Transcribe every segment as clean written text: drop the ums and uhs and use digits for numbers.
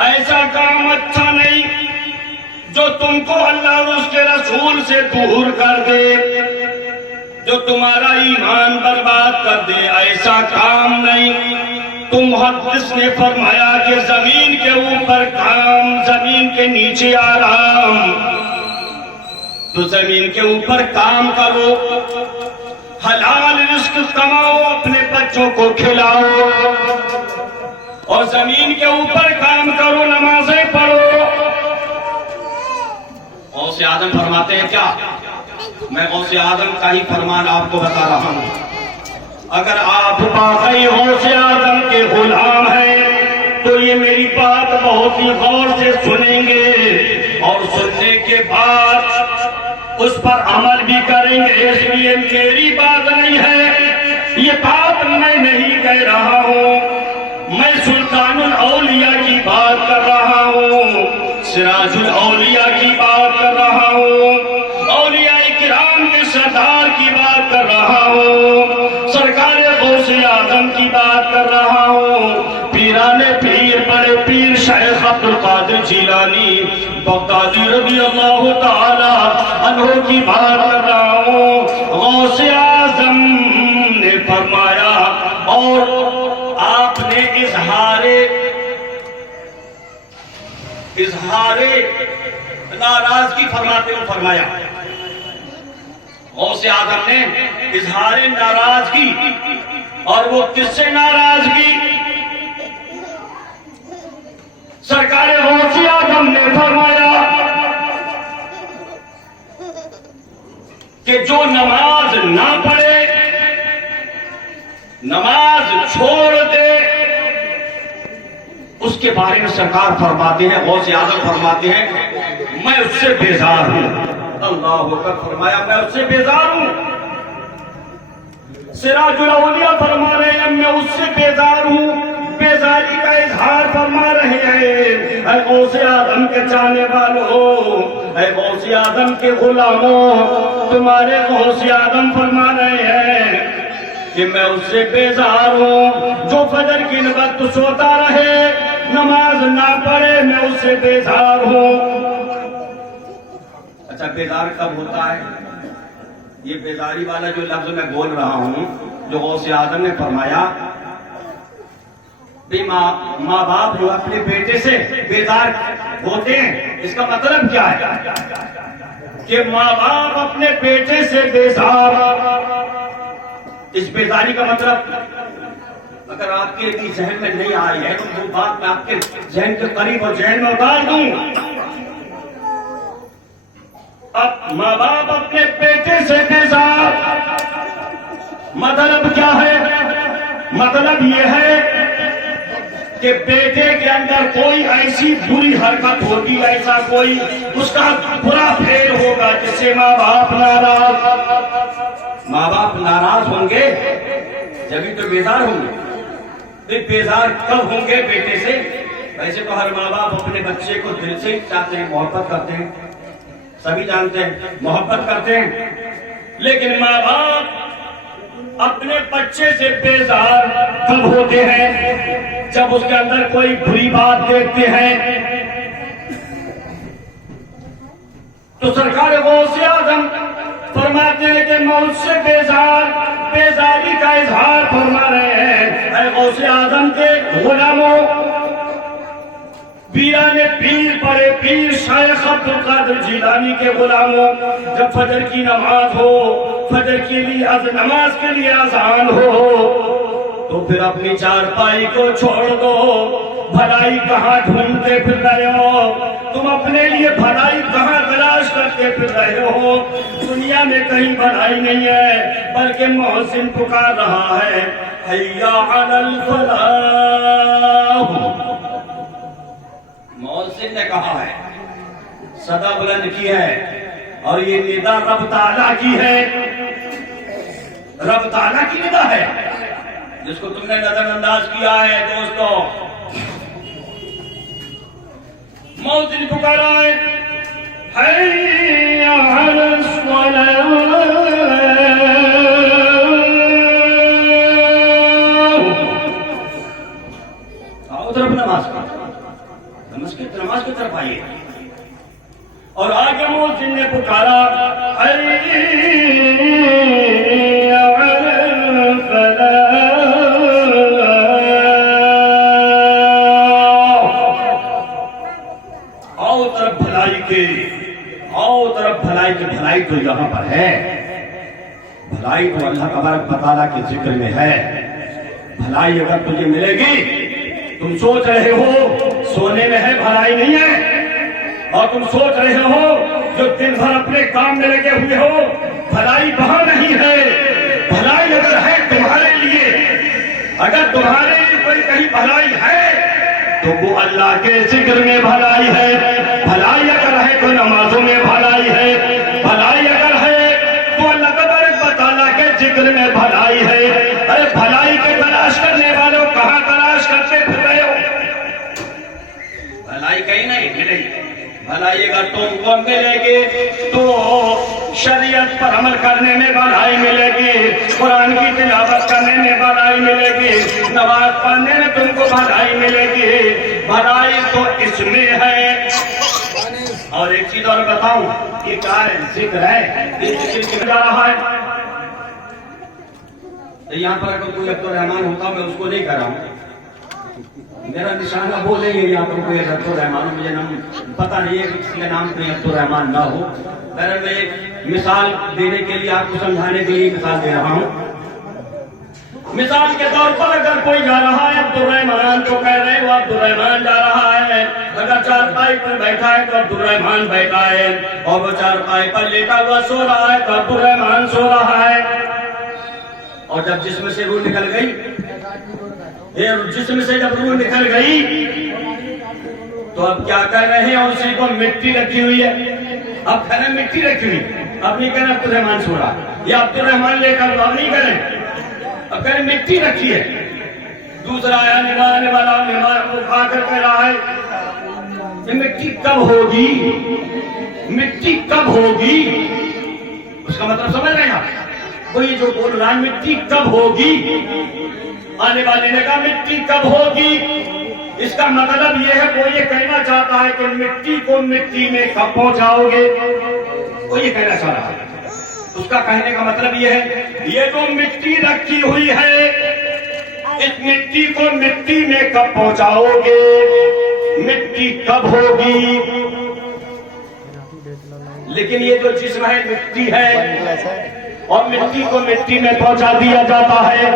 ایسا کام اچھا نہیں جو تم کو اللہ اور اس کے رسول سے دور کر دے، جو تمہارا ایمان برباد کر دے، ایسا کام نہیں۔ تو محدث نے فرمایا کہ زمین کے اوپر کام، زمین کے نیچے آرام، تو زمین کے اوپر کام کرو، حلال رزق کماؤ، اپنے بچوں کو کھلاؤ، اور زمین کے اوپر کام کرو، نمازیں پڑھو۔ غوث اعظم فرماتے ہیں کیا؟ میں غوث اعظم کا ہی فرمان آپ کو بتا رہا ہوں۔ اگر آپ واقعی غوث اعظم کے غلام ہیں تو یہ میری بات بہت ہی غور سے سنیں گے، اور سننے کے بعد اس پر عمل بھی کریں گے۔ اس لیے میری بات نہیں ہے، یہ بات میں نہیں کہہ رہا ہوں، میں سلطان الاولیاء کی بات کر رہا ہوں، سراج الاولیاء کی بات کر رہا ہوں، اولیاء کرام کے سردار کی بات کر رہا ہوں، سرکار غوث اعظم کی بات کر رہا ہوں، پیران پیر بڑے پیر شیخ عبدالقادر جیلانی بغدادی رضی اللہ تعالی عنہ کی بات کر رہا ہوں۔ غوث اعظم نے فرمایا، اور آپ نے اظہار ناراضگی فرماتے ہوئے فرمایا، غوث اعظم نے اظہار ناراضگی، اور وہ کس سے ناراضگی؟ سرکار غوث اعظم نے فرمایا کہ جو نماز نہ پڑھے، نماز چھوڑ دے، اس کے بارے میں سرکار فرماتے ہیں، غوث اعظم فرماتے ہیں، میں اس سے بیزار ہوں۔ اللہ اکبر، فرمایا میں اس سے بیزار ہوں۔ سراج الاولیاء فرما رہے ہیں میں اس سے بیزار ہوں، بیزاری کا اظہار فرما رہے ہیں۔ اے غوث اعظم کے چاہنے والوں، اے غوث اعظم کے غلاموں، تمہارے غوث اعظم فرما رہے ہیں کہ میں اس سے بیزار ہوں جو فجر کی وقت سوتا رہے، نماز نہ پڑھے، میں اس سے بیزار ہوں۔ اچھا، بیزار کب ہوتا ہے؟ یہ بیزاری والا جو لفظ میں بول رہا ہوں، جو غوث اعظم نے فرمایا، ماں باپ جو اپنے بیٹے سے بیزار ہوتے ہیں، اس کا مطلب کیا ہے؟ کہ ماں باپ اپنے بیٹے سے بیزار۔ اس بیزاری کا مطلب اگر آپ کے ذہن میں نہیں آئی ہے تو وہ بات میں آپ کے ذہن کے قریب اور ذہن میں اتار دوں۔ اب ماں باپ اپنے بیٹے سے بیزار، مطلب کیا ہے؟ مطلب یہ ہے کہ بیٹے کے اندر کوئی ایسی بری حرکت ہوگی، ایسا کوئی اس کا برا پھیر ہوگا جس سے ماں باپ ناراض ہوں گے، جبھی تو بیزار ہوں گے۔ بیزار کب ہوں گے بیٹے سے؟ ویسے تو ہر ماں باپ اپنے بچے کو دل سے چاہتے ہیں، محبت کرتے ہیں، سبھی جانتے ہیں محبت کرتے ہیں، لیکن ماں باپ اپنے بچے سے بیزار کب ہوتے ہیں؟ جب اس کے اندر کوئی بری بات دیکھتے ہیں۔ تو سرکار غوث اعظم فرماتے ہیں کہ میں اس سے بیزاری کا اظہار فرما رہے ہیں۔ اے غوث اعظم کے غلاموں، پیران پیر بڑے پیر شیخ عبدالقادر جیلانی کے غلاموں، جب فجر کی نماز ہو، فجر کے لیے نماز کے لیے اذان ہو، تو پھر اپنی چارپائی کو چھوڑ دو۔ بھلائی کہاں ڈھونڈتے پھر رہے ہو؟ تم اپنے لیے بھلائی کہاں تلاش کرتے پھر رہے ہو؟ دنیا میں کہیں بھلائی نہیں ہے، بلکہ محسن پکار رہا ہے، حیا علی الفلاح۔ محسن نے کہا ہے، صدا بلند کی ہے، اور یہ ندا رب تعالیٰ کی ہے، رب تعالیٰ کی ندا ہے جس کو تم نے نظر انداز کیا ہے۔ دوستو، محسن پکارا ہے، حی علی الصلاۃ، آؤ طرف نماز کا۔ نماز کی طرف آئیے. اور آگے مؤذن نے پکارا آؤ طرف بھلائی کے، آؤ طرف بھلائی کے. بھلائی تو یہاں پر ہے، بھلائی تو اللہ تبارک و تعالیٰ کے ذکر میں ہے. بھلائی اگر تجھے ملے گی، تم سوچ رہے ہو سونے میں ہے، بھلائی نہیں ہے. اور تم سوچ رہے ہو جو دن بھر اپنے کام میں لگے ہوئے ہو، بھلائی وہاں نہیں ہے. بھلائی اگر ہے تمہارے لیے، اگر تمہارے لیے کوئی کہیں بھلائی ہے تو وہ اللہ کے ذکر میں بھلائی ہے. بھلائی اگر ہے تو نمازوں میں بھلائی ہے. بھلائی اگر ہے تو اللہ تبارک و تعالیٰ کے ذکر میں بھلائی ہے. ارے بھلائی کے تلاش کرنے والوں کہاں تلاش کرتے پھر رہے ہو؟ بھلائی کہیں نہیں ملے گی. بھلائی اگر تم کو ملے گی تو شریعت پر عمل کرنے میں بھلائی ملے گی، قرآن کی تلاوت کرنے میں بھلائی ملے گی، نماز پڑھنے میں تم کو بھلائی ملے گی. بھلائی تو اس میں ہے. اور ایک چیز اور بتاؤں، یہ کیا ہے؟ ذکر ہے. یہ ذکر جا رہا ہے. یہاں پر اگر کوئی عبد الرحمان ہوتا میں اس کو نہیں کر رہا ہوں، میرا نشانہ بولے گے یہاں پر کوئی عبد الرحمان، مجھے نام پتہ نہیں ہے کسی کا نام کوئی عبد الرحمان نہ ہو. بہرحال میں ایک مثال دینے کے لیے، آپ کو سمجھانے کے لیے مثال دے رہا ہوں. مثال کے طور پر اگر کوئی جا رہا ہے عبد الرحمان کو کہہ رہے وہ عبد الرحمان جا رہا ہے. اگر چارپائی پر بیٹھا ہے تو عبد الرحمان بیٹھا ہے، اور وہ چارپائی پر لیٹا ہوا سو رہا ہے تو عبد الرحمان سو رہا ہے. اور جب جسم سے روح نکل گئی، جسم سے جب روح نکل گئی تو اب کیا کر رہے ہیں؟ اسی کو مٹی رکھی ہوئی ہے. اب کہنا مٹی رکھی ہوئی، اب نہیں کہنا عبد الرحمان سو رہا یا عبد الرحمان لے کر اب نہیں کریں، اب کہنا مٹی رکھی ہے. دوسرا آیا نمانے والا، نماز کو کھا کر کہہ رہا ہے یہ مٹی کب ہوگی، مٹی کب ہوگی. اس کا مطلب سمجھ رہے ہیں آپ؟ وہ یہ جو بول رہا ہے مٹی کب ہوگی، آنے والے نے کہا مٹی کب ہوگی. اس کا مطلب یہ ہے وہ یہ کہنا چاہتا ہے کہ مٹی کو مٹی میں کب پہنچاؤ گے، وہ یہ کہنا چاہ رہا ہے. اس کا کہنے کا مطلب یہ ہے یہ جو مٹی رکھی ہوئی ہے اس مٹی کو مٹی میں کب پہنچاؤ گے، مٹی کب ہوگی. لیکن یہ جو جسم ہے مٹی ہے اور مٹی کو مٹی میں پہنچا دیا جاتا ہے.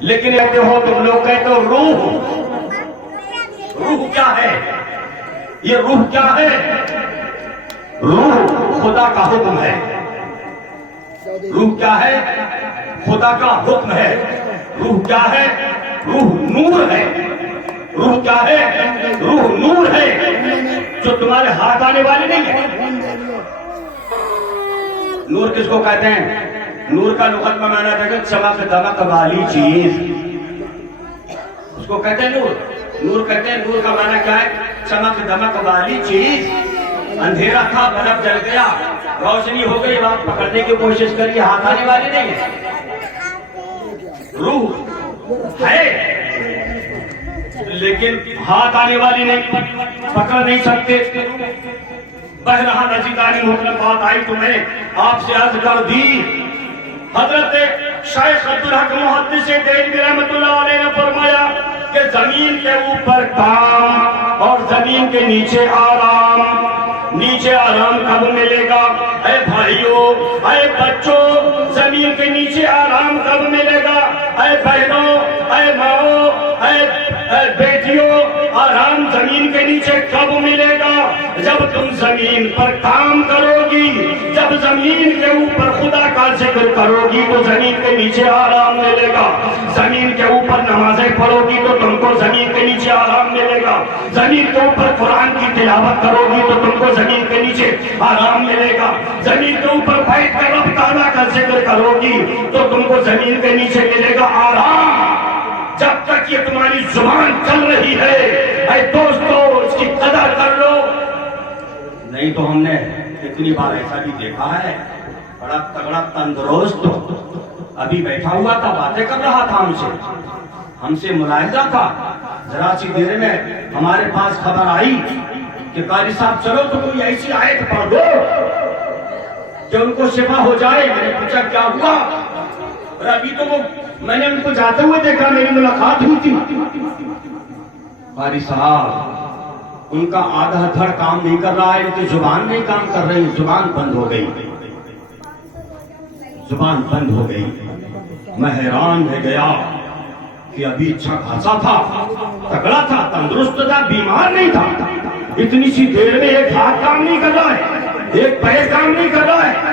لیکن کہتے ہو تم لوگ کہتے ہو روح. روح کیا ہے؟ یہ روح کیا ہے؟ روح خدا کا حکم ہے. روح کیا ہے؟ خدا کا حکم ہے. روح کیا ہے؟ روح نور ہے. روح کیا ہے؟ روح نور ہے جو تمہارے ہاتھ آنے والی نہیں ہے. نور کس کو کہتے ہیں؟ نور کا لغت میں معنی ہے کہ چمک دمک والی چیز، اس کو کہتے ہیں نور. نور کہتے ہیں نور کا معنی کیا ہے؟ چمک دمک والی چیز. اندھیرا تھا بلب جل گیا، روشنی ہو گئی، آپ پکڑنے کی کوشش کریے، ہاتھ آنے والی نہیں ہے. روح ہے لیکن ہاتھ آنے والی نہیں، پکڑ نہیں سکتے. بہرحال عزیزان محترم بات آئی تو میں آپ سے عرض کر دی. حضرت شیخ عبدالحق محدث دہلوی رحمۃ اللہ علیہ نے فرمایا کہ زمین کے اوپر کام اور زمین کے نیچے آرام. نیچے آرام کب ملے گا؟ اے بھائیوں، اے بچوں، زمین کے نیچے آرام کب ملے گا؟ اے بہنوں، اے ماؤں، اے بیٹیوں، آرام زمین کے نیچے کب ملے گا؟ جب تم زمین پر کام کرو گی، جب زمین کے اوپر خدا کا ذکر کرو گی تو زمین کے نیچے آرام ملے گا. زمین کے اوپر نمازیں پڑھو گی تو تم کو زمین کے نیچے آرام ملے گا. زمین کے اوپر قرآن کی تلاوت کرو گی تو تم کو زمین کے نیچے آرام ملے گا. زمین کے اوپر بیٹھ کر رب تعالیٰ کا ذکر کرو گی تو تم کو زمین کے نیچے ملے گا آرام. جب تک یہ تمہاری زبان چل رہی ہے اے دوستو اس کی قدر کر لو. نہیں تو ہم نے اتنی بار ایسا بھی دیکھا ہے، بڑا تگڑا تندرست ابھی بیٹھا ہوا تھا، باتیں کر رہا تھا ہم سے، ہم سے ملاحظہ تھا. ذرا سی دیر میں ہمارے پاس خبر آئی کہ قاری صاحب چلو تو کوئی ایسی آیت پڑھ دو کہ ان کو شفا ہو جائے. میں نے پوچھا کیا ہوا؟ اور ابھی تو وہ میں نے ان کو جاتے ہوئے دیکھا, میری ملاقات ہوئی تھی. قاری صاحب ان کا آدھا دھڑ کام نہیں کر رہا ہے, ان کی زبان نہیں کام کر رہی, زبان بند ہو گئی, زبان بند ہو گئی. میں حیران رہ گیا کہ ابھی اچھا خاصا تھا, تگڑا تھا, تندرست تھا, بیمار نہیں تھا. اتنی سی دیر میں ایک ہاتھ کام نہیں کر رہا ہے, ایک پیر کام نہیں کر رہا ہے.